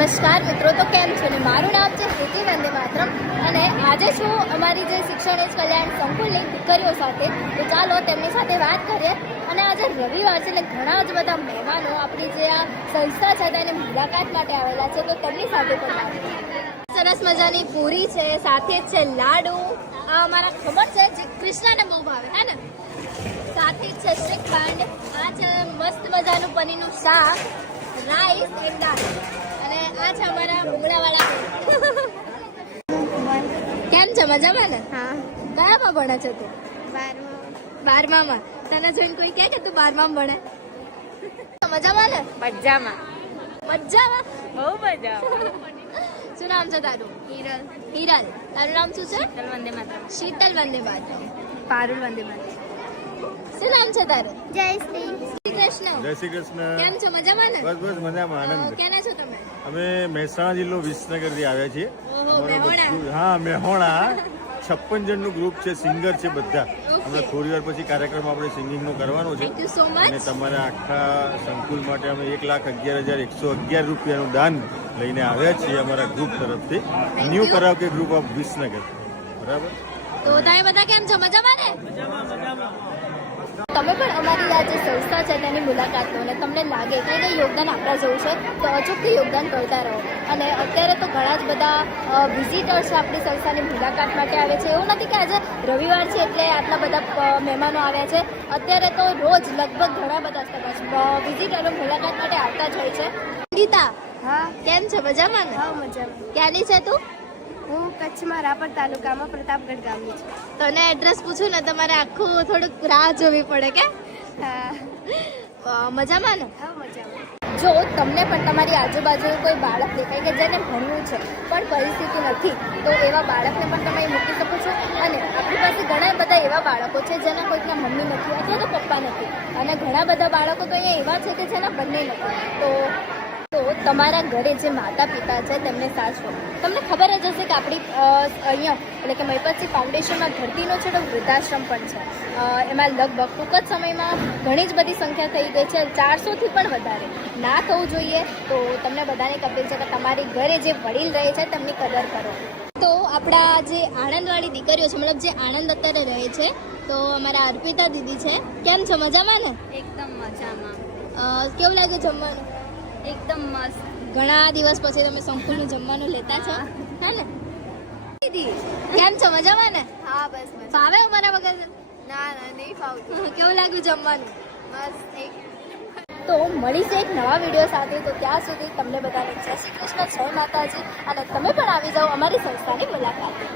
નમસ્કાર મિત્રો, તો કેમ છો ને? મારું નામ છે પ્રીતિ વંદે માતરમ અને આજે છું અમારી જે શિક્ષણ એજ કલ્યાણ સંકુલની દીકરીઓ સાથે. તો ચાલો તેમની સાથે વાત કરીએ. અને આજે રવિવાર છે એટલે ઘણા જ બધા મહેમાનો આપણી જે આ સંસ્થા છે તેની મુલાકાત માટે આવેલા છે, તો તેમની સાથે પણ વાત કરીએ. સરસ મજાની પૂરી છે, સાથે જ છે લાડુ, આ અમારા ખબર છે જે કૃષ્ણને બહુ ભાવે હે ને, સાથે જ છે શ્રીખંડ, આ છે મસ્ત મજાનું પનીરનું શાક, રાઈસ એન્ડ દાળ, અને આ છે અમારા ભૂંગળાવાળા. કેમ છે? મજામાં ને? હા, કયામાં ભણે છે તું? 12માં. તને જોઈને કોઈ કહે કે તું 12માં ભણે? મજામાં ને? મજામાં. મજામાં? બહુ મજામાં. શું નામ છે તારું? હિરલ. હિરલ. તારું નામ શું છે? શીતલ વંદે માતરમ. શીતલ વંદે માતરમ. પારુલ વંદે માતરમ. શું નામ છે તારું? જય શ્રી કૃષ્ણ. જય શ્રી કૃષ્ણ. કેમ છો? મજામાં ને? બસ બસ મજામાં, આનંદ. ક્યાંના છો તમે? અમે મહેસાણા જિલ્લો વિસનગર થી આવ્યા છીએ. ઓહો, અમારું મેહોણા. બધું- હા, મેહોણા 56 જણનું ગ્રુપ છે, સિંગર છે બધા. હમણાં થોડી વાર પછી કાર્યક્રમ આપણે સિંગિંગ નો કરવાનો છે થેન્ક યુ સો અને મચ. તમારા આખા સંકુલ માટે અમે 1,11,111 રૂપિયાનું દાન લઈને આવ્યા છીએ અમારા ગ્રુપ તરફથી, ન્યૂ કરાવકે ગ્રુપ ઓફ વિસનગર. બરાબર. તો તમે બધા કેમ છો? મજામાં ને? તમે પણ અમારી આ જે સંસ્થા છે તેની મુલાકાત લો અને તમને લાગે કે કંઈ યોગદાન આપવા જવું છે તો અચૂકથી યોગદાન કરતા રહો. અને અત્યારે તો ઘણા જ બધા વિઝિટર્સ આપણી સંસ્થાની મુલાકાત માટે આવે છે. એવું નથી કે આજે રવિવાર છે એટલે આટલા બધા મહેમાનો આવ્યા છે. અત્યારે તો રોજ લગભગ ઘણા બધા વિઝિટરો મુલાકાત માટે આવતા જ હોય છે. ગીતા, હા, કેમ છે? મજામાં ને? હા મજામાં. ક્યાંની છે તું? હું કચ્છમાં રાપર તાલુકામાં પ્રતાપગઢ ગામની છું. તને એડ્રેસ પૂછું ને તમારે આખું થોડુંક રાહ જોવી પડે કે? હા, મજામાં ને? હા મજામાં. જો તમને પણ તમારી આજુબાજુ કોઈ બાળક દેખાય કે જેને ભણવું છે પણ પરિસ્થિતિ નથી, તો એવા બાળકને પણ તમે અહીં મૂકી શકો છો. અને આપણી પાસે ઘણા બધા એવા બાળકો છે જેના કોઈકના મમ્મી નથી અથવા તો પપ્પા નથી, અને ઘણા બધા બાળકો તો અહીંયા એવા છે કે જેના બંને નથી. તો તમારા ઘરે જે માતા પિતા છે તેમને સાચવો. તમને ખબર જ હશે કે આપણી અહીંયા એટલે કે મહિપતસિંહ ફાઉન્ડેશનમાં ધરતીનો છેડો વૃદ્ધાશ્રમ પણ છે. એમાં લગભગ ટૂંક જ સમયમાં ઘણી જ બધી સંખ્યા થઈ ગઈ છે, 400થી પણ વધારે. ના થવું જોઈએ. તો તમને બધાને એક અપીલ છે કે તમારી ઘરે જે વડીલ રહે છે તેમની કદર કરો. તો આપણા જે આણંદવાળી દીકરીઓ છે, મતલબ જે આણંદ અત્યારે રહે છે, તો અમારા અર્પિતા દીદી છે. કેમ છો? મજામાં ને? એકદમ મજામાં. કેવું લાગ્યું જમવાનું? એકદમ મસ્ત. ઘણા દિવસ પછી તમે સંકુલનું જમવાનું લેતા છો હે ને? દીદી કેમ છો? મજામાં ને? હા, બસ મજા. ફાવે અમારા વગર? ના નહીં ફાવતું. કેવું લાગ્યું જમવાનું? મસ્ત. એક તો મળીશું એક નવા વિડીયો સાથે. તો ત્યાં સુધી તમને બધાને જય શ્રી કૃષ્ણ, જય માતાજી, અને તમે પણ આવી જાઓ અમારી સંસ્થાની મુલાકાતે.